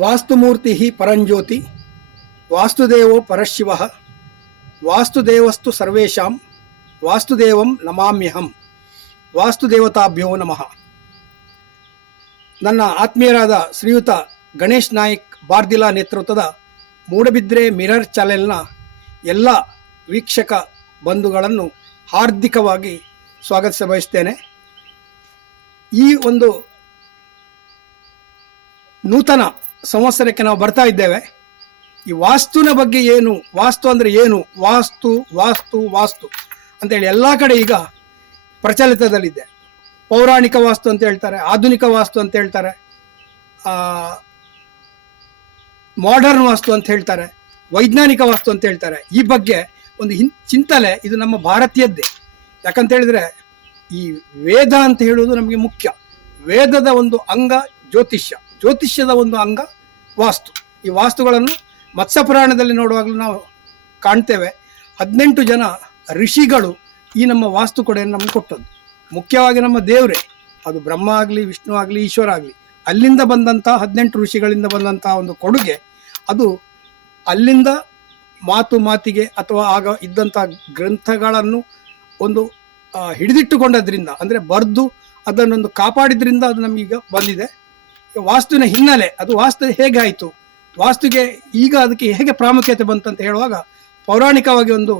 ವಾಸ್ತುಮೂರ್ತಿ ಪರಂಜ್ಯೋತಿ, ವಾಸ್ತುದೇವೋ ಪರಶಿವ, ವಾಸ್ತುದೇವಸ್ತು ಸರ್ವೇಷಾಂ, ವಾಸ್ತುದೇವಂ ನಮಾಮ್ಯಹಂ, ವಾಸ್ತುದೇವತಾಭ್ಯೋ ನಮಃ. ನನ್ನ ಆತ್ಮೀಯರಾದ ಶ್ರೀಯುತ ಗಣೇಶ್ ನಾಯಕ್ ಬಾರ್ದಿಲಾ ನೇತೃತ್ವದ ಮೂಡಬಿದ್ರೆ ಮಿರರ್ ಚಾನೆಲ್ನ ಎಲ್ಲ ವೀಕ್ಷಕ ಬಂಧುಗಳನ್ನು ಹಾರ್ದಿಕವಾಗಿ ಸ್ವಾಗತಿಸ ಬಯಸ್ತೇನೆ. ಈ ಒಂದು ನೂತನ ಸಂವತ್ಸರಕ್ಕೆ ನಾವು ಬರ್ತಾ ಇದ್ದೇವೆ. ಈ ವಾಸ್ತುನ ಬಗ್ಗೆ ಏನು, ವಾಸ್ತು ಅಂದರೆ ಏನು, ವಾಸ್ತು ವಾಸ್ತು ವಾಸ್ತು ಅಂತೇಳಿ ಎಲ್ಲ ಕಡೆ ಈಗ ಪ್ರಚಲಿತದಲ್ಲಿದೆ. ಪೌರಾಣಿಕ ವಾಸ್ತು ಅಂತ ಹೇಳ್ತಾರೆ, ಆಧುನಿಕ ವಾಸ್ತು ಅಂತ ಹೇಳ್ತಾರೆ ಮಾಡರ್ನ್ ವಾಸ್ತು ಅಂತ ಹೇಳ್ತಾರೆ, ವೈಜ್ಞಾನಿಕ ವಾಸ್ತು ಅಂತ ಹೇಳ್ತಾರೆ. ಈ ಬಗ್ಗೆ ಒಂದು ಹಿನ್, ಚಿಂತನೆ, ಇದು ನಮ್ಮ ಭಾರತೀಯದ್ದೇ. ಯಾಕಂತ ಹೇಳಿದ್ರೆ ಈ ವೇದ ಅಂತ ಹೇಳುವುದು ನಮಗೆ ಮುಖ್ಯ. ವೇದದ ಒಂದು ಅಂಗ ಜ್ಯೋತಿಷ್ಯ. ಜ್ಯೋತಿಷ್ಯದ ಒಂದು ಅಂಗ ವಾಸ್ತು. ಈ ವಾಸ್ತುಗಳನ್ನು ಮತ್ಸ್ಯ ಪುರಾಣದಲ್ಲಿ ನೋಡುವಾಗಲೂ ನಾವು ಕಾಣ್ತೇವೆ. ಹದಿನೆಂಟು ಜನ ಋಷಿಗಳು ಈ ನಮ್ಮ ವಾಸ್ತು ಕೊಡೆಯನ್ನು ನಮಗೆ ಕೊಟ್ಟದ್ದು. ಮುಖ್ಯವಾಗಿ ನಮ್ಮ ದೇವರೇ, ಅದು ಬ್ರಹ್ಮ ಆಗಲಿ, ವಿಷ್ಣು ಆಗಲಿ, ಈಶ್ವರ ಆಗಲಿ, ಅಲ್ಲಿಂದ ಬಂದಂಥ ಹದಿನೆಂಟು ಋಷಿಗಳಿಂದ ಬಂದಂತಹ ಒಂದು ಕೊಡುಗೆ, ಅದು ಅಲ್ಲಿಂದ ಮಾತು ಮಾತಿಗೆ ಅಥವಾ ಆಗ ಇದ್ದಂಥ ಗ್ರಂಥಗಳನ್ನು ಒಂದು ಹಿಡಿದಿಟ್ಟುಕೊಂಡದ್ರಿಂದ, ಅಂದರೆ ಬರೆದು ಅದನ್ನೊಂದು ಕಾಪಾಡಿದ್ರಿಂದ ಅದು ನಮಗೀಗ ಬಂದಿದೆ. ವಾಸ್ತುವಿನ ಹಿನ್ನೆಲೆ, ಅದು ವಾಸ್ತು ಹೇಗಾಯಿತು? ವಾಸ್ತುಗೆ ಈಗ ಅದಕ್ಕೆ ಹೇಗೆ ಪ್ರಾಮುಖ್ಯತೆ ಬಂತು ಅಂತ ಹೇಳುವಾಗ ಪೌರಾಣಿಕವಾಗಿ ಒಂದು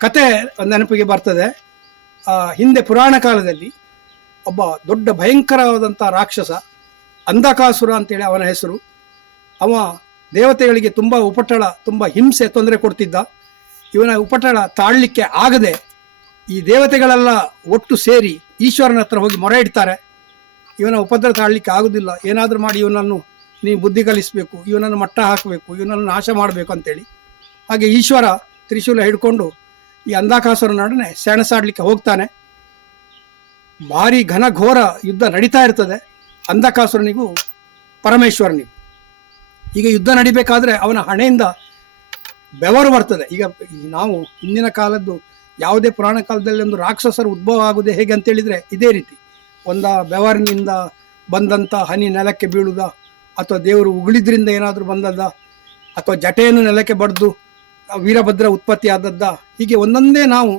ಕತೆ ನೆನಪಿಗೆ ಬರ್ತದೆ. ಹಿಂದೆ ಪುರಾಣ ಕಾಲದಲ್ಲಿ ಒಬ್ಬ ದೊಡ್ಡ ಭಯಂಕರವಾದಂಥ ರಾಕ್ಷಸ, ಅಂಧಕಾಸುರ ಅಂತೇಳಿ ಅವನ ಹೆಸರು. ಅವ ದೇವತೆಗಳಿಗೆ ತುಂಬ ಉಪಟಳ, ತುಂಬ ಹಿಂಸೆ, ತೊಂದರೆ ಕೊಡ್ತಿದ್ದ. ಇವನ ಉಪಟಳ ತಾಳ್ಲಿಕ್ಕೆ ಆಗದೆ ಈ ದೇವತೆಗಳೆಲ್ಲ ಒಟ್ಟು ಸೇರಿ ಈಶ್ವರನ ಹತ್ರ ಹೋಗಿ ಮೊರೆ ಇಡ್ತಾರೆ. ಇವನ ಉಪದ್ರ ತಾಳಲಿಕ್ಕೆ ಆಗುದಿಲ್ಲ. ಏನಾದರೂ ಮಾಡಿ ಇವನನ್ನು ನೀವು ಬುದ್ಧಿ ಕಲಿಸಬೇಕು, ಇವನನ್ನು ಮಟ್ಟ ಹಾಕಬೇಕು, ಇವನನ್ನು ನಾಶ ಮಾಡಬೇಕು ಅಂತೇಳಿ. ಹಾಗೆ ಈಶ್ವರ ತ್ರಿಶೂಲ ಹಿಡ್ಕೊಂಡು ಈ ಅಂಧಾಕಾಸುರನೊಡನೆ ಸೆಣಸಾಡ್ಲಿಕ್ಕೆ ಹೋಗ್ತಾನೆ. ಭಾರಿ ಘನ ಘೋರ ಯುದ್ಧ ನಡೀತಾ ಇರ್ತದೆ. ಅಂಧಕಾಸುರನಿಗೂ ಪರಮೇಶ್ವರನಿಗೂ. ಈಗ ಯುದ್ಧ ನಡಿಬೇಕಾದ್ರೆ ಅವನ ಹಣೆಯಿಂದ ಬೆವರು ಬರ್ತದೆ. ಈಗ ನಾವು ಹಿಂದಿನ ಕಾಲದ್ದು ಯಾವುದೇ ಪುರಾಣ ಕಾಲದಲ್ಲಿ ಒಂದು ರಾಕ್ಷಸರು ಉದ್ಭವ ಆಗುವುದೇ ಹೇಗೆ ಅಂತ ಹೇಳಿದ್ರೆ ಇದೇ ರೀತಿ. ಒಂದ ಬೆವರಿನಿಂದ ಬಂದಂಥ ಹನಿ ನೆಲಕ್ಕೆ ಬೀಳುದ, ಅಥವಾ ದೇವರು ಉಗುಳಿದ್ರಿಂದ ಏನಾದರೂ ಬಂದದ್ದ ಅಥವಾ ಜಟೆಯನ್ನು ನೆಲಕ್ಕೆ ಬಡ್ದು ವೀರಭದ್ರ ಉತ್ಪತ್ತಿ ಆದದ್ದ ಹೀಗೆ ಒಂದೊಂದೇ ನಾವು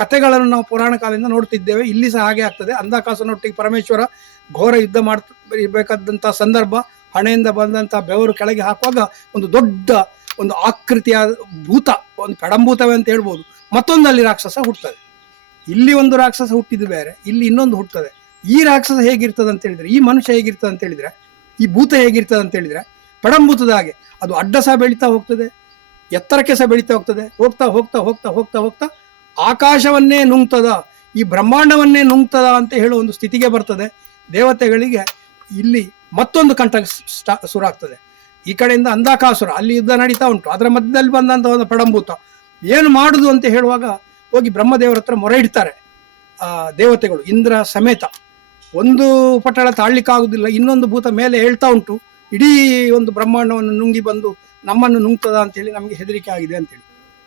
ಕಥೆಗಳನ್ನು ನಾವು ಪುರಾಣ ಕಾಲದಿಂದ ನೋಡ್ತಿದ್ದೇವೆ. ಇಲ್ಲಿ ಸಹ ಹಾಗೆ ಆಗ್ತದೆ. ಅಂಧಕಾಸನೊಟ್ಟಿಗೆ ಪರಮೇಶ್ವರ ಘೋರ ಯುದ್ಧ ಮಾಡ್ತ ಸಂದರ್ಭ, ಹಣೆಯಿಂದ ಬಂದಂಥ ಬೆವರು ಕೆಳಗೆ ಹಾಕುವಾಗ ಒಂದು ದೊಡ್ಡ ಒಂದು ಆಕೃತಿಯಾದ ಭೂತ, ಒಂದು ಪೆಡಂಭೂತವೇ ಅಂತ ಹೇಳ್ಬೋದು. ಮತ್ತೊಂದಲ್ಲಿ ರಾಕ್ಷಸ ಹುಟ್ಟುತ್ತದೆ ಇಲ್ಲಿ ಒಂದು ರಾಕ್ಷಸ ಹುಟ್ಟಿದ್ದು ಬೇರೆ, ಇಲ್ಲಿ ಇನ್ನೊಂದು ಹುಟ್ಟುತ್ತದೆ ಈ ರಾಕ್ಷಸ ಹೇಗಿರ್ತದೆ ಅಂತ ಹೇಳಿದ್ರೆ, ಈ ಮನುಷ್ಯ ಹೇಗಿರ್ತದೆ ಅಂತ ಹೇಳಿದ್ರೆ, ಈ ಭೂತ ಹೇಗಿರ್ತದೆ ಅಂತ ಹೇಳಿದ್ರೆ ಪಡಂಭೂತದ ಹಾಗೆ ಅದು ಅಡ್ಡ ಸಹ ಬೆಳೀತಾ ಹೋಗ್ತದೆ, ಎತ್ತರಕ್ಕೆ ಸಹ ಬೆಳೀತಾ ಹೋಗ್ತದೆ, ಹೋಗ್ತಾ ಹೋಗ್ತಾ ಹೋಗ್ತಾ ಹೋಗ್ತಾ ಹೋಗ್ತಾ ಆಕಾಶವನ್ನೇ ನುಂಗ್ತದ, ಈ ಬ್ರಹ್ಮಾಂಡವನ್ನೇ ನುಂಗ್ತದ ಅಂತ ಹೇಳೋ ಒಂದು ಸ್ಥಿತಿಗೆ ಬರ್ತದೆ. ದೇವತೆಗಳಿಗೆ ಇಲ್ಲಿ ಮತ್ತೊಂದು ಕಂಠ ಸ್ಟಾ ಶುರುವಾಗ್ತದೆ ಈ ಕಡೆಯಿಂದ ಅಂಧಾಕಾಸುರ, ಅಲ್ಲಿ ಯುದ್ಧ ನಡೀತಾ ಉಂಟು. ಅದರ ಮಧ್ಯದಲ್ಲಿ ಬಂದಂಥ ಒಂದು ಪಡಂಭೂತ ಏನು ಮಾಡುದು ಅಂತ ಹೇಳುವಾಗ ಹೋಗಿ ಬ್ರಹ್ಮದೇವರ ಹತ್ರ ಮೊರೆ ಇಡ್ತಾರೆ ಆ, ದೇವತೆಗಳು, ಇಂದ್ರ ಸಮೇತ. ಒಂದು ಪಟಳ ತಾಳ್ಲಿಕ್ಕಾಗುದಿಲ್ಲ, ಇನ್ನೊಂದು ಭೂತ ಮೇಲೆ ಹೇಳ್ತಾ ಉಂಟು, ಇಡೀ ಒಂದು ಬ್ರಹ್ಮಾಂಡವನ್ನು ನುಂಗಿ ಬಂದು ನಮ್ಮನ್ನು ನುಂಗ್ತದ ಅಂತೇಳಿ ನಮಗೆ ಹೆದರಿಕೆ ಆಗಿದೆ ಅಂತೇಳಿ.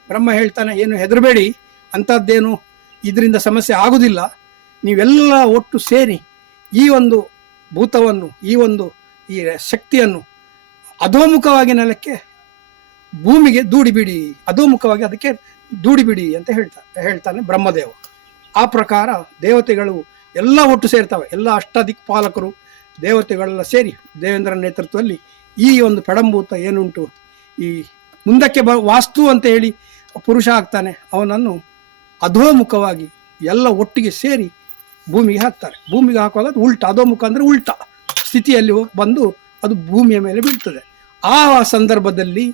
ಬ್ರಹ್ಮ ಹೇಳ್ತಾನೆ, ಏನು ಹೆದರಬೇಡಿ ಅಂಥದ್ದೇನು ಇದರಿಂದ ಸಮಸ್ಯೆ ಆಗುವುದಿಲ್ಲ ನೀವೆಲ್ಲ ಒಟ್ಟು ಸೇರಿ ಈ ಒಂದು ಭೂತವನ್ನು, ಈ ಒಂದು ಈ ಶಕ್ತಿಯನ್ನು ಅಧೋಮುಖವಾಗಿ ನೆಲಕ್ಕೆ ಭೂಮಿಗೆ ದೂಡಿಬಿಡಿ, ಅಧೋಮುಖವಾಗಿ ಅದಕ್ಕೆ ದೂಡಿಬಿಡಿ ಅಂತ ಹೇಳ್ತಾ, ಹೇಳ್ತಾನೆ ಬ್ರಹ್ಮದೇವ. ಆ ಪ್ರಕಾರ ದೇವತೆಗಳು ಎಲ್ಲ ಒಟ್ಟು ಸೇರ್ತವೆ. ಎಲ್ಲ ಅಷ್ಟದಿಕ್ಪಾಲಕರು, ದೇವತೆಗಳೆಲ್ಲ ಸೇರಿ ದೇವೇಂದ್ರ ನೇತೃತ್ವದಲ್ಲಿ ಈ ಒಂದು ಪೆಡಂಭೂತ ಏನುಂಟು? ಈ ಮುಂದಕ್ಕೆ ಬ, ವಾಸ್ತು ಅಂತ ಹೇಳಿ ಪುರುಷ ಆಗ್ತಾನೆ. ಅವನನ್ನು ಅಧೋಮುಖವಾಗಿ ಎಲ್ಲ ಒಟ್ಟಿಗೆ ಸೇರಿ ಭೂಮಿಗೆ ಹಾಕ್ತಾರೆ. ಭೂಮಿಗೆ ಹಾಕುವಾಗ ಅದು ಉಲ್ಟ. ಅಧೋಮುಖ ಅಂದರೆ ಉಲ್ಟ. ಸ್ಥಿತಿಯಲ್ಲಿ ಬಂದು ಅದು ಭೂಮಿಯ ಮೇಲೆ ಬೀಳ್ತದೆ. ಆ ಸಂದರ್ಭದಲ್ಲಿ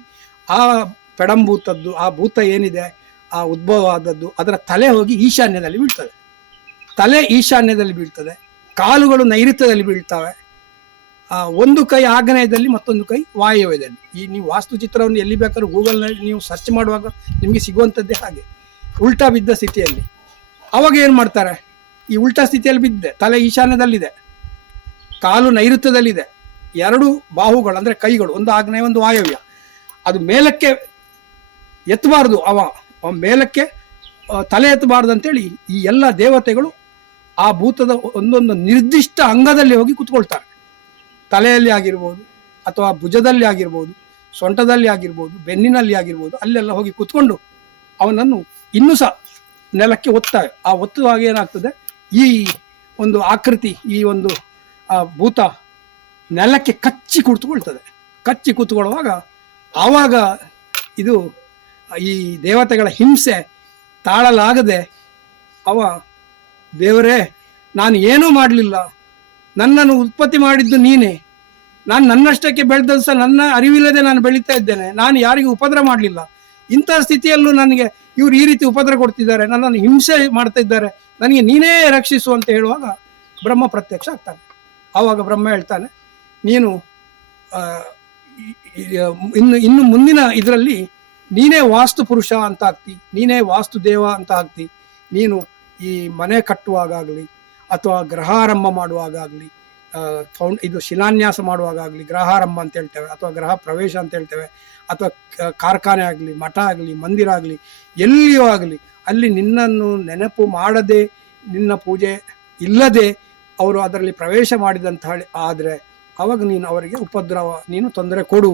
ಆ ಪೆಡಂಭೂತದ್ದು ಆ ಭೂತ ಏನಿದೆ, ಆ ಉದ್ಭವ ಆದದ್ದು ಅದರ ತಲೆ ಹೋಗಿ ಈಶಾನ್ಯದಲ್ಲಿ ಬೀಳ್ತದೆ. ತಲೆ ಈಶಾನ್ಯದಲ್ಲಿ ಬೀಳ್ತದೆ, ಕಾಲುಗಳು ನೈಋತ್ಯದಲ್ಲಿ ಬೀಳ್ತವೆ. ಒಂದು ಕೈ ಆಗ್ನೇಯದಲ್ಲಿ ಮತ್ತೊಂದು ಕೈ ವಾಯುವ್ಯದಲ್ಲಿ. ಈ ನೀವು ವಾಸ್ತುಚಿತ್ರವನ್ನು ಎಲ್ಲಿ ಬೇಕಾದ್ರೂ ಗೂಗಲ್ನಲ್ಲಿ ನೀವು ಸರ್ಚ್ ಮಾಡುವಾಗ ನಿಮಗೆ ಸಿಗುವಂಥದ್ದೇ ಹಾಗೆ. ಉಲ್ಟಾ ಬಿದ್ದ ಸ್ಥಿತಿಯಲ್ಲಿ. ಅವಾಗ ಏನು ಮಾಡ್ತಾರೆ? ಈ ಉಲ್ಟಾ ಸ್ಥಿತಿಯಲ್ಲಿ ಬಿದ್ದಿದೆ, ತಲೆ ಈಶಾನ್ಯದಲ್ಲಿದೆ, ಕಾಲು ನೈಋತ್ಯದಲ್ಲಿದೆ. ಎರಡು ಬಾಹುಗಳು, ಅಂದರೆ ಕೈಗಳು, ಒಂದು ಆಗ್ನೇಯ, ಒಂದು ವಾಯವ್ಯ. ಅದು ಮೇಲಕ್ಕೆ ಎತ್ತಬಾರ್ದು ಅವ. ಮೇಲಕ್ಕೆ ತಲೆ ಎತ್ತಬಾರ್ದು ಅಂತೇಳಿ ಈ ಎಲ್ಲ ದೇವತೆಗಳು ಆ ಭೂತದ ಒಂದೊಂದು ನಿರ್ದಿಷ್ಟ ಅಂಗದಲ್ಲಿ ಹೋಗಿ ಕುತ್ಕೊಳ್ತಾರೆ. ತಲೆಯಲ್ಲಿ ಆಗಿರ್ಬೋದು ಅಥವಾ ಭುಜದಲ್ಲಿ ಆಗಿರ್ಬೋದು, ಸೊಂಟದಲ್ಲಿ ಆಗಿರ್ಬೋದು, ಬೆನ್ನಿನಲ್ಲಿ ಆಗಿರ್ಬೋದು, ಅಲ್ಲೆಲ್ಲ ಹೋಗಿ ಕುತ್ಕೊಂಡು ಅವನನ್ನು ಇನ್ನೂ ಸಹ ನೆಲಕ್ಕೆ ಒತ್ತಾರೆ. ಆ ಒತ್ತುವಾಗ ಏನಾಗ್ತದೆ? ಈ ಒಂದು ಆಕೃತಿ, ಈ ಒಂದು ಭೂತ ನೆಲಕ್ಕೆ ಕಚ್ಚಿ ಕುಳಿತುಕೊಳ್ತದೆ. ಕಚ್ಚಿ ಕೂತ್ಕೊಳ್ಳುವಾಗ ಆವಾಗ ಇದು ಈ ದೇವತೆಗಳ ಹಿಂಸೆ ತಾಳಲಾಗದೆ ಅವ ದೇವರೇ, ನಾನು ಏನೂ ಮಾಡಲಿಲ್ಲ. ನನ್ನನ್ನು ಉತ್ಪತ್ತಿ ಮಾಡಿದ್ದು ನೀನೇ. ನಾನು ನನ್ನಷ್ಟಕ್ಕೆ ಬೆಳೆದ ಸಹ ನನ್ನ ಅರಿವಿಲ್ಲದೆ ನಾನು ಬೆಳೀತಾ ಇದ್ದೇನೆ. ನಾನು ಯಾರಿಗೂ ಉಪದ್ರ ಮಾಡಲಿಲ್ಲ. ಇಂಥ ಸ್ಥಿತಿಯಲ್ಲೂ ನನಗೆ ಇವರು ಈ ರೀತಿ ಉಪದ್ರ ಕೊಡ್ತಿದ್ದಾರೆ. ನನ್ನನ್ನು ಹಿಂಸೆ ಮಾಡ್ತಾ ಇದ್ದಾರೆ. ನನಗೆ ನೀನೇ ರಕ್ಷಿಸು ಅಂತ ಹೇಳುವಾಗ ಬ್ರಹ್ಮ ಪ್ರತ್ಯಕ್ಷ ಆಗ್ತಾನೆ. ಆವಾಗ ಬ್ರಹ್ಮ ಹೇಳ್ತಾನೆ, ನೀನು ಇನ್ನು ಇನ್ನು ಮುಂದಿನ ಇದರಲ್ಲಿ ನೀನೇ ವಾಸ್ತು ಪುರುಷ ಅಂತ ಆಗ್ತಿ. ನೀನೇ ವಾಸ್ತು ದೇವ ಅಂತ ಆಗ್ತಿ. ನೀನು ಈ ಮನೆ ಕಟ್ಟುವಾಗಲಿ ಅಥವಾ ಗ್ರಹಾರಂಭ ಮಾಡುವಾಗಲಿ ಫೌಂಡ್ ಇದು ಶಿಲಾನ್ಯಾಸ ಮಾಡುವಾಗಲಿ ಗ್ರಹಾರಂಭ ಅಂತ ಹೇಳ್ತೇವೆ, ಅಥವಾ ಗ್ರಹ ಪ್ರವೇಶ ಅಂತ ಹೇಳ್ತೇವೆ, ಅಥವಾ ಕಾರ್ಖಾನೆ ಆಗಲಿ, ಮಠ ಆಗಲಿ, ಮಂದಿರ ಆಗಲಿ, ಎಲ್ಲಿಯೂ ಆಗಲಿ, ಅಲ್ಲಿ ನಿನ್ನನ್ನು ನೆನಪು ಮಾಡದೆ, ನಿನ್ನ ಪೂಜೆ ಇಲ್ಲದೆ ಅವರು ಅದರಲ್ಲಿ ಪ್ರವೇಶ ಮಾಡಿದಂತ ಆದರೆ ಅವಾಗ ನೀನು ಅವರಿಗೆ ಉಪದ್ರವ, ನೀನು ತೊಂದರೆ ಕೊಡು.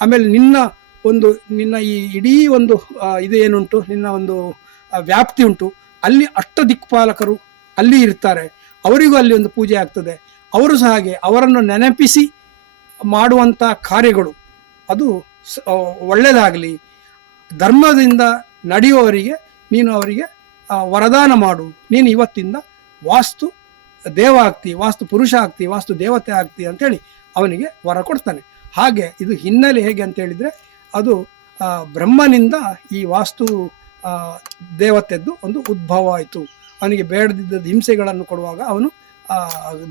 ಆಮೇಲೆ ನಿನ್ನ ಒಂದು, ನಿನ್ನ ಈ ಇಡೀ ಒಂದು ಇದು ಏನುಂಟು, ನಿನ್ನ ಒಂದು ವ್ಯಾಪ್ತಿ ಉಂಟು. ಅಲ್ಲಿ ಅಷ್ಟ ದಿಕ್ಪಾಲಕರು ಅಲ್ಲಿ ಇರ್ತಾರೆ. ಅವರಿಗೂ ಅಲ್ಲಿ ಒಂದು ಪೂಜೆ ಆಗ್ತದೆ. ಅವರು ಸಹ ಹಾಗೆ ಅವರನ್ನು ನೆನಪಿಸಿ ಮಾಡುವಂಥ ಕಾರ್ಯಗಳು. ಅದು ಒಳ್ಳೆಯದಾಗಲಿ ಧರ್ಮದಿಂದ ನಡೆಯುವವರಿಗೆ ನೀನು ಅವರಿಗೆ ವರದಾನ ಮಾಡು. ನೀನು ಇವತ್ತಿಂದ ವಾಸ್ತು ದೇವ ಆಗ್ತಿ, ವಾಸ್ತು ಪುರುಷ ಆಗ್ತಿ, ವಾಸ್ತು ದೇವತೆ ಆಗ್ತಿ ಅಂತೇಳಿ ಅವನಿಗೆ ವರ ಕೊಡ್ತಾನೆ. ಹಾಗೆ ಇದು ಹಿನ್ನೆಲೆ ಹೇಗೆ ಅಂತ ಹೇಳಿದರೆ ಅದು ಬ್ರಹ್ಮನಿಂದ ಈ ವಾಸ್ತು ದೇವತೆದ್ದು ಒಂದು ಉದ್ಭವ ಆಯಿತು. ಅವನಿಗೆ ಬೇಡದಿದ್ದ ಹಿಂಸೆಗಳನ್ನು ಕೊಡುವಾಗ ಅವನು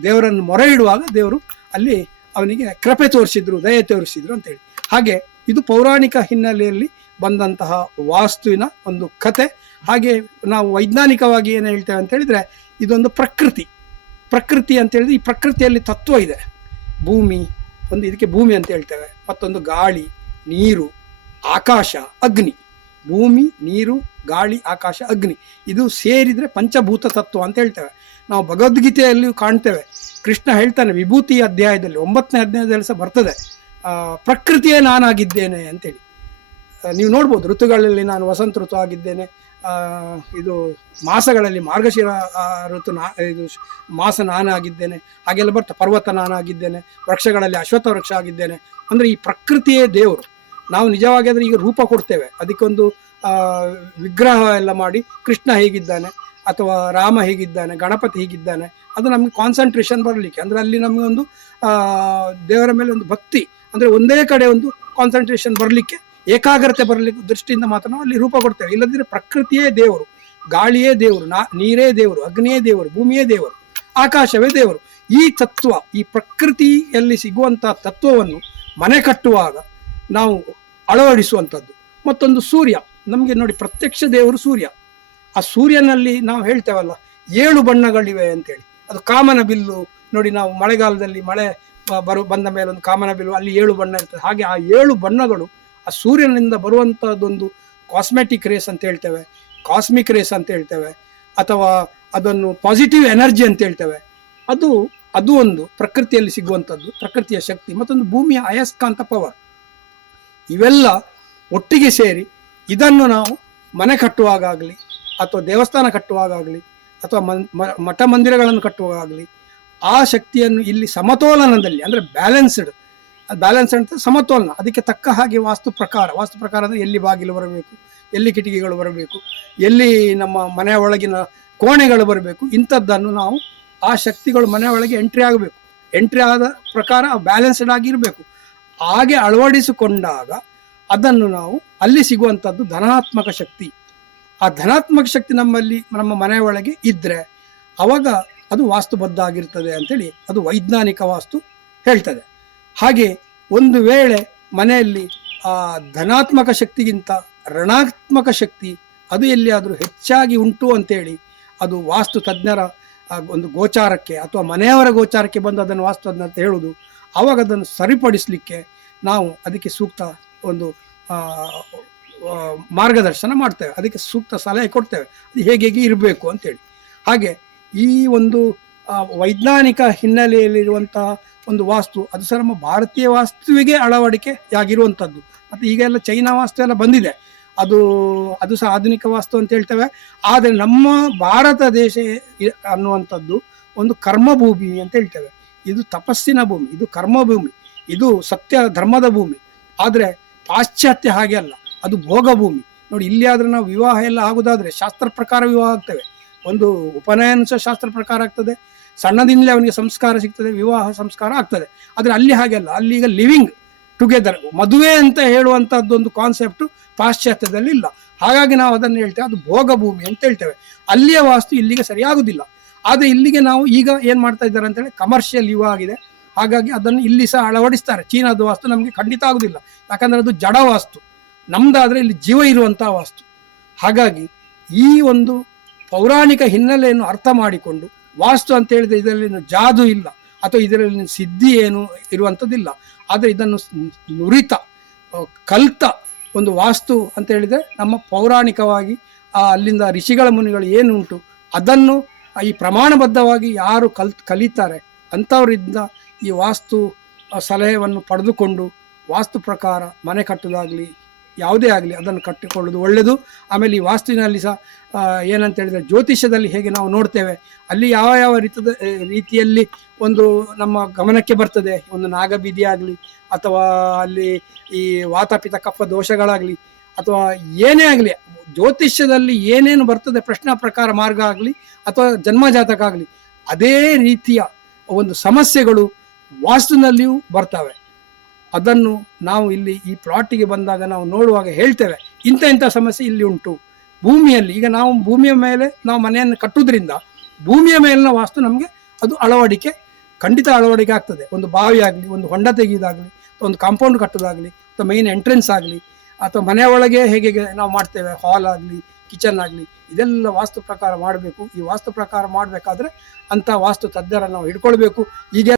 ದೇವರನ್ನು ಮೊರೆ ಇಡುವಾಗ ದೇವರು ಅಲ್ಲಿ ಅವನಿಗೆ ಕೃಪೆ ತೋರಿಸಿದ್ರು, ದಯೆ ತೋರಿಸಿದ್ರು ಅಂತೇಳಿ. ಹಾಗೆ ಇದು ಪೌರಾಣಿಕ ಹಿನ್ನೆಲೆಯಲ್ಲಿ ಬಂದಂತಹ ವಾಸ್ತುವಿನ ಒಂದು ಕತೆ. ಹಾಗೆ ನಾವು ವೈಜ್ಞಾನಿಕವಾಗಿ ಏನು ಹೇಳ್ತೇವೆ ಅಂತ ಹೇಳಿದ್ರೆ ಇದೊಂದು ಪ್ರಕೃತಿ. ಪ್ರಕೃತಿ ಅಂತ ಹೇಳಿದ್ರೆ ಈ ಪ್ರಕೃತಿಯಲ್ಲಿ ತತ್ವ ಇದೆ. ಭೂಮಿ, ಒಂದು ಇದಕ್ಕೆ ಭೂಮಿ ಅಂತ ಹೇಳ್ತೇವೆ. ಮತ್ತೊಂದು ಗಾಳಿ, ನೀರು, ಆಕಾಶ, ಅಗ್ನಿ. ಭೂಮಿ, ನೀರು, ಗಾಳಿ, ಆಕಾಶ, ಅಗ್ನಿ. ಇದು ಸೇರಿದರೆ ಪಂಚಭೂತ ತತ್ವ ಅಂತ ಹೇಳ್ತೇವೆ. ನಾವು ಭಗವದ್ಗೀತೆಯಲ್ಲಿಯೂ ಕಾಣ್ತೇವೆ. ಕೃಷ್ಣ ಹೇಳ್ತಾನೆ, ವಿಭೂತಿ ಅಧ್ಯಾಯದಲ್ಲಿ ಒಂಬತ್ತನೇ ಅಧ್ಯಾಯದಲ್ಲಿ ಸಹ ಬರ್ತದೆ. ಪ್ರಕೃತಿಯೇ ನಾನಾಗಿದ್ದೇನೆ ಅಂತೇಳಿ. ನೀವು ನೋಡ್ಬೋದು, ಋತುಗಳಲ್ಲಿ ನಾನು ವಸಂತ ಋತು ಆಗಿದ್ದೇನೆ. ಇದು ಮಾಸಗಳಲ್ಲಿ ಮಾರ್ಗಶಿರ ಋತು ನಾ, ಇದು ಮಾಸ ನಾನಾಗಿದ್ದೇನೆ. ಹಾಗೆಲ್ಲ ಬರ್ತಾ, ಪರ್ವತ ನಾನಾಗಿದ್ದೇನೆ. ವೃಕ್ಷಗಳಲ್ಲಿ ಅಶ್ವತ್ಥ ವೃಕ್ಷ ಆಗಿದ್ದೇನೆ. ಅಂದರೆ ಈ ಪ್ರಕೃತಿಯೇ ದೇವರು. ನಾವು ನಿಜವಾಗಿ ಅಂದರೆ ಈಗ ರೂಪ ಕೊಡ್ತೇವೆ. ಅದಕ್ಕೊಂದು ವಿಗ್ರಹ ಎಲ್ಲ ಮಾಡಿ ಕೃಷ್ಣ ಹೇಗಿದ್ದಾನೆ ಅಥವಾ ರಾಮ ಹೇಗಿದ್ದಾನೆ, ಗಣಪತಿ ಹೇಗಿದ್ದಾನೆ, ಅದು ನಮಗೆ ಕಾನ್ಸಂಟ್ರೇಷನ್ ಬರಲಿಕ್ಕೆ. ಅಂದರೆ ಅಲ್ಲಿ ನಮಗೆ ಒಂದು ದೇವರ ಮೇಲೆ ಒಂದು ಭಕ್ತಿ, ಅಂದರೆ ಒಂದೇ ಕಡೆ ಒಂದು ಕಾನ್ಸಂಟ್ರೇಷನ್ ಬರಲಿಕ್ಕೆ, ಏಕಾಗ್ರತೆ ಬರಲಿಕ್ಕೆ ದೃಷ್ಟಿಯಿಂದ ಮಾತ್ರ ನಾವು ಅಲ್ಲಿ ರೂಪ ಕೊಡ್ತೇವೆ. ಇಲ್ಲದಿದ್ದರೆ ಪ್ರಕೃತಿಯೇ ದೇವರು, ಗಾಳಿಯೇ ದೇವರು, ನಾ, ನೀರೇ ದೇವರು, ಅಗ್ನಿಯೇ ದೇವರು, ಭೂಮಿಯೇ ದೇವರು, ಆಕಾಶವೇ ದೇವರು. ಈ ತತ್ವ, ಈ ಪ್ರಕೃತಿಯಲ್ಲಿ ಸಿಗುವಂತಹ ತತ್ವವನ್ನು ಮನೆ ಕಟ್ಟುವಾಗ ನಾವು ಅಳವಡಿಸುವಂಥದ್ದು. ಮತ್ತೊಂದು ಸೂರ್ಯ. ನಮಗೆ ನೋಡಿ ಪ್ರತ್ಯಕ್ಷ ದೇವರು ಸೂರ್ಯ. ಆ ಸೂರ್ಯನಲ್ಲಿ ನಾವು ಹೇಳ್ತೇವಲ್ಲ, ಏಳು ಬಣ್ಣಗಳಿವೆ ಅಂತೇಳಿ. ಅದು ಕಾಮನ ಬಿಲ್ಲು. ನೋಡಿ ನಾವು ಮಳೆಗಾಲದಲ್ಲಿ ಮಳೆ ಬರು, ಬಂದ ಮೇಲೆ ಒಂದು ಕಾಮನ ಬಿಲ್ಲು, ಅಲ್ಲಿ ಏಳು ಬಣ್ಣ ಇರ್ತದೆ. ಹಾಗೆ ಆ ಏಳು ಬಣ್ಣಗಳು, ಆ ಸೂರ್ಯನಿಂದ ಬರುವಂಥದ್ದೊಂದು ಕಾಸ್ಮೆಟಿಕ್ ರೇಸ್ ಅಂತ ಹೇಳ್ತೇವೆ ಕಾಸ್ಮಿಕ್ ರೇಸ್ ಅಂತ ಹೇಳ್ತೇವೆ, ಅಥವಾ ಅದನ್ನು ಪಾಸಿಟಿವ್ ಎನರ್ಜಿ ಅಂತ ಹೇಳ್ತೇವೆ. ಅದು ಅದು ಒಂದು ಪ್ರಕೃತಿಯಲ್ಲಿ ಸಿಗುವಂಥದ್ದು, ಪ್ರಕೃತಿಯ ಶಕ್ತಿ, ಮತ್ತೊಂದು ಭೂಮಿಯ ಅಯಸ್ಕಾಂತ ಪವರ್ ಇವೆಲ್ಲ ಒಟ್ಟಿಗೆ ಸೇರಿ ಇದನ್ನು ನಾವು ಮನೆ ಕಟ್ಟುವಾಗಲಿ ಅಥವಾ ದೇವಸ್ಥಾನ ಕಟ್ಟುವಾಗಲಿ ಅಥವಾ ಮಠ ಮಂದಿರಗಳನ್ನು ಕಟ್ಟುವಾಗಲಿ ಆ ಶಕ್ತಿಯನ್ನು ಇಲ್ಲಿ ಸಮತೋಲನದಲ್ಲಿ ಅಂದರೆ ಬ್ಯಾಲೆನ್ಸ್ಡ್ ಬ್ಯಾಲೆನ್ಸ್ ಅಂತ ಸಮತೋಲನ. ಅದಕ್ಕೆ ತಕ್ಕ ಹಾಗೆ ವಾಸ್ತು ಪ್ರಕಾರ ವಾಸ್ತು ಪ್ರಕಾರ ಅಂದರೆ ಎಲ್ಲಿ ಬಾಗಿಲು ಬರಬೇಕು, ಎಲ್ಲಿ ಕಿಟಕಿಗಳು ಬರಬೇಕು, ಎಲ್ಲಿ ನಮ್ಮ ಮನೆಯ ಒಳಗಿನ ಕೋಣೆಗಳು ಬರಬೇಕು, ಇಂಥದ್ದನ್ನು ನಾವು ಆ ಶಕ್ತಿಗಳು ಮನೆಯೊಳಗೆ ಎಂಟ್ರಿ ಆಗಬೇಕು. ಎಂಟ್ರಿ ಆದ ಪ್ರಕಾರ ಬ್ಯಾಲೆನ್ಸ್ಡ್ ಆಗಿರಬೇಕು ಹಾಗೆ ಅಳವಡಿಸಿಕೊಂಡಾಗ ಅದನ್ನು ನಾವು ಅಲ್ಲಿ ಸಿಗುವಂಥದ್ದು ಧನಾತ್ಮಕ ಶಕ್ತಿ. ಆ ಧನಾತ್ಮಕ ಶಕ್ತಿ ನಮ್ಮಲ್ಲಿ ನಮ್ಮ ಮನೆಯ ಒಳಗೆ ಇದ್ದರೆ ಅವಾಗ ಅದು ವಾಸ್ತುಬದ್ಧ ಆಗಿರ್ತದೆ ಅಂತೇಳಿ ಅದು ವೈಜ್ಞಾನಿಕ ವಾಸ್ತು ಹೇಳ್ತದೆ. ಹಾಗೆ ಒಂದು ವೇಳೆ ಮನೆಯಲ್ಲಿ ಆ ಧನಾತ್ಮಕ ಶಕ್ತಿಗಿಂತ ಋಣಾತ್ಮಕ ಶಕ್ತಿ ಅದು ಎಲ್ಲಿಯಾದರೂ ಹೆಚ್ಚಾಗಿ ಉಂಟು ಅಂತೇಳಿ ಅದು ವಾಸ್ತು ತಜ್ಞರ ಒಂದು ಗೋಚಾರಕ್ಕೆ ಅಥವಾ ಮನೆಯವರ ಗೋಚಾರಕ್ಕೆ ಬಂದು ಅದನ್ನು ವಾಸ್ತು ಅಂತ ಹೇಳುವುದು ಆವಾಗ ಅದನ್ನು ಸರಿಪಡಿಸಲಿಕ್ಕೆ ನಾವು ಅದಕ್ಕೆ ಸೂಕ್ತ ಒಂದು ಮಾರ್ಗದರ್ಶನ ಮಾಡ್ತೇವೆ. ಅದಕ್ಕೆ ಸೂಕ್ತ ಸಲಹೆ ಕೊಡ್ತೇವೆ. ಅದು ಹೇಗೆ ಹೇಗೆ ಇರಬೇಕು ಅಂತೇಳಿ. ಹಾಗೆ ಈ ಒಂದು ವೈಜ್ಞಾನಿಕ ಹಿನ್ನೆಲೆಯಲ್ಲಿರುವಂತಹ ಒಂದು ವಾಸ್ತು, ಅದು ಸಹ ನಮ್ಮ ಭಾರತೀಯ ವಾಸ್ತುವಿಗೆ ಅಳವಡಿಕೆಯಾಗಿರುವಂಥದ್ದು. ಮತ್ತು ಈಗ ಎಲ್ಲ ಚೈನಾ ವಾಸ್ತು ಎಲ್ಲ ಬಂದಿದೆ. ಅದು ಅದು ಸಹ ಆಧುನಿಕ ವಾಸ್ತು ಅಂತ ಹೇಳ್ತೇವೆ. ಆದರೆ ನಮ್ಮ ಭಾರತ ದೇಶ ಅನ್ನುವಂಥದ್ದು ಒಂದು ಕರ್ಮಭೂಮಿ ಅಂತ ಹೇಳ್ತೇವೆ. ಇದು ತಪಸ್ಸಿನ ಭೂಮಿ, ಇದು ಕರ್ಮಭೂಮಿ. ಇದು ಸತ್ಯ ಧರ್ಮದ ಭೂಮಿ. ಆದರೆ ಪಾಶ್ಚಾತ್ಯ ಹಾಗೆ ಅಲ್ಲ, ಅದು ಭೋಗ ಭೂಮಿ ನೋಡಿ, ಇಲ್ಲಿ ಆದ್ರೆ ನಾವು ವಿವಾಹ ಎಲ್ಲ ಆಗುದಾದ್ರೆ ಶಾಸ್ತ್ರ ಪ್ರಕಾರ ವಿವಾಹ ಆಗ್ತವೆ. ಒಂದು ಉಪನಯನ ಶಾಸ್ತ್ರ ಪ್ರಕಾರ ಆಗ್ತದೆ, ಸಣ್ಣದಿಂದಲೇ ಅವನಿಗೆ ಸಂಸ್ಕಾರ ಸಿಗ್ತದೆ, ವಿವಾಹ ಸಂಸ್ಕಾರ ಆಗ್ತದೆ. ಆದರೆ ಅಲ್ಲಿ ಹಾಗೆ ಅಲ್ಲ, ಅಲ್ಲಿ ಈಗ ಲಿವಿಂಗ್ ಟುಗೆದರ್, ಮದುವೆ ಅಂತ ಹೇಳುವಂಥದ್ದೊಂದು ಕಾನ್ಸೆಪ್ಟು ಪಾಶ್ಚಾತ್ಯದಲ್ಲಿ ಇಲ್ಲ. ಹಾಗಾಗಿ ನಾವು ಅದನ್ನು ಹೇಳ್ತೇವೆ, ಅದು ಭೋಗ ಭೂಮಿ ಅಂತ ಹೇಳ್ತೇವೆ. ಅಲ್ಲಿಯ ವಾಸ್ತು ಇಲ್ಲಿಗೆ ಸರಿಯಾಗುವುದಿಲ್ಲ ಆದರೆ ಇಲ್ಲಿಗೆ ನಾವು ಈಗ ಏನು ಮಾಡ್ತಾ ಇದ್ದಾರೆ ಅಂತೇಳಿ ಕಮರ್ಷಿಯಲ್ ಯುವ ಆಗಿದೆ. ಹಾಗಾಗಿ ಅದನ್ನು ಇಲ್ಲಿ ಸಹ ಅಳವಡಿಸ್ತಾರೆ. ಚೀನಾದ ವಾಸ್ತು ನಮಗೆ ಖಂಡಿತ ಆಗುದಿಲ್ಲ. ಯಾಕಂದರೆ ಅದು ಜಡ ವಾಸ್ತು. ನಮ್ದಾದ್ರೆ ಇಲ್ಲಿ ಜೀವ ಇರುವಂತಹ ವಾಸ್ತು. ಹಾಗಾಗಿ ಈ ಒಂದು ಪೌರಾಣಿಕ ಹಿನ್ನೆಲೆಯನ್ನು ಅರ್ಥ ಮಾಡಿಕೊಂಡು ವಾಸ್ತು ಅಂತ ಹೇಳಿದ್ರೆ ಇದರಲ್ಲಿ ಜಾದು ಇಲ್ಲ. ಅಥವಾ ಇದರಲ್ಲಿ ಸಿದ್ಧಿ ಏನು ಇರುವಂಥದ್ದಿಲ್ಲ. ಆದರೆ ಇದನ್ನು ನುರಿತ ಕಲ್ತ ಒಂದು ವಾಸ್ತು ಅಂತ ಹೇಳಿದರೆ ನಮ್ಮ ಪೌರಾಣಿಕವಾಗಿ ಅಲ್ಲಿಂದ ಋಷಿಗಳ ಮುನಿಗಳು ಏನುಂಟು ಅದನ್ನು ಈ ಪ್ರಮಾಣಬದ್ಧವಾಗಿ ಯಾರು ಕಲ್, ಕಲಿತಾರೆ ಅಂಥವರಿಂದ ಈ ವಾಸ್ತು ಸಲಹೆಯನ್ನು ಪಡೆದುಕೊಂಡು ವಾಸ್ತು ಪ್ರಕಾರ ಮನೆ ಕಟ್ಟೋದಾಗಲಿ, ಯಾವುದೇ ಆಗಲಿ ಅದನ್ನು ಕಟ್ಟಿಕೊಳ್ಳೋದು ಒಳ್ಳೆಯದು. ಆಮೇಲೆ ಈ ವಾಸ್ತುವಿನಲ್ಲಿ ಸಹ ಏನಂತ ಹೇಳಿದರೆ ಜ್ಯೋತಿಷ್ಯದಲ್ಲಿ ಹೇಗೆ ನಾವು ನೋಡ್ತೇವೆ, ಅಲ್ಲಿ ಯಾವ ಯಾವ ರೀತಿಯ ರೀತಿಯಲ್ಲಿ ಒಂದು ನಮ್ಮ ಗಮನಕ್ಕೆ ಬರ್ತದೆ, ಒಂದು ನಾಗಬೀದಿ ಆಗಲಿ, ಅಥವಾ ಅಲ್ಲಿ ಈ ವಾತಾಪಿತ ಕಫ ದೋಷಗಳಾಗಲಿ, ಅಥವಾ ಏನೇ ಆಗಲಿ, ಜ್ಯೋತಿಷ್ಯದಲ್ಲಿ ಏನೇನು ಬರ್ತದೆ, ಪ್ರಶ್ನಾ ಪ್ರಕಾರ ಮಾರ್ಗ ಆಗಲಿ, ಅಥವಾ ಜನ್ಮಜಾತಕ ಆಗಲಿ, ಅದೇ ರೀತಿಯ ಒಂದು ಸಮಸ್ಯೆಗಳು ವಾಸ್ತುನಲ್ಲಿಯೂ ಬರ್ತವೆ. ಅದನ್ನು ನಾವು ಇಲ್ಲಿ ಈ ಪ್ಲಾಟಿಗೆ ಬಂದಾಗ ನಾವು ನೋಡುವಾಗ ಹೇಳ್ತೇವೆ. ಇಂಥ ಇಂಥ ಸಮಸ್ಯೆ ಇಲ್ಲಿ ಉಂಟು. ಭೂಮಿಯಲ್ಲಿ, ಈಗ ನಾವು ಭೂಮಿಯ ಮೇಲೆ ನಾವು ಮನೆಯನ್ನು ಕಟ್ಟುವುದರಿಂದ ಭೂಮಿಯ ಮೇಲಿನ ವಾಸ್ತು ನಮಗೆ ಅದು ಅಳವಡಿಕೆ, ಖಂಡಿತ ಅಳವಡಿಕೆ ಆಗ್ತದೆ. ಒಂದು ಬಾವಿ ಆಗಲಿ, ಒಂದು ಹೊಂಡ ತೆಗೆಯೋದಾಗಲಿ ಅಥವಾ ಒಂದು ಕಾಂಪೌಂಡ್ ಕಟ್ಟೋದಾಗಲಿ ಅಥವಾ ಮೈನ್ ಎಂಟ್ರೆನ್ಸ್ ಆಗಲಿ, ಅಥವಾ ಮನೆಯ ಒಳಗೆ ಹೇಗೆ ನಾವು ಮಾಡ್ತೇವೆ ಹಾಲ್ ಆಗಲಿ ಕಿಚನ್ ಆಗಲಿ, ಇದೆಲ್ಲ ವಾಸ್ತು ಪ್ರಕಾರ ಮಾಡಬೇಕು. ಈ ವಾಸ್ತು ಪ್ರಕಾರ ಮಾಡಬೇಕಾದ್ರೆ ಅಂಥ ವಾಸ್ತು ತಜ್ಞರನ್ನು ನಾವು ಹಿಡ್ಕೊಳ್ಬೇಕು. ಈಗ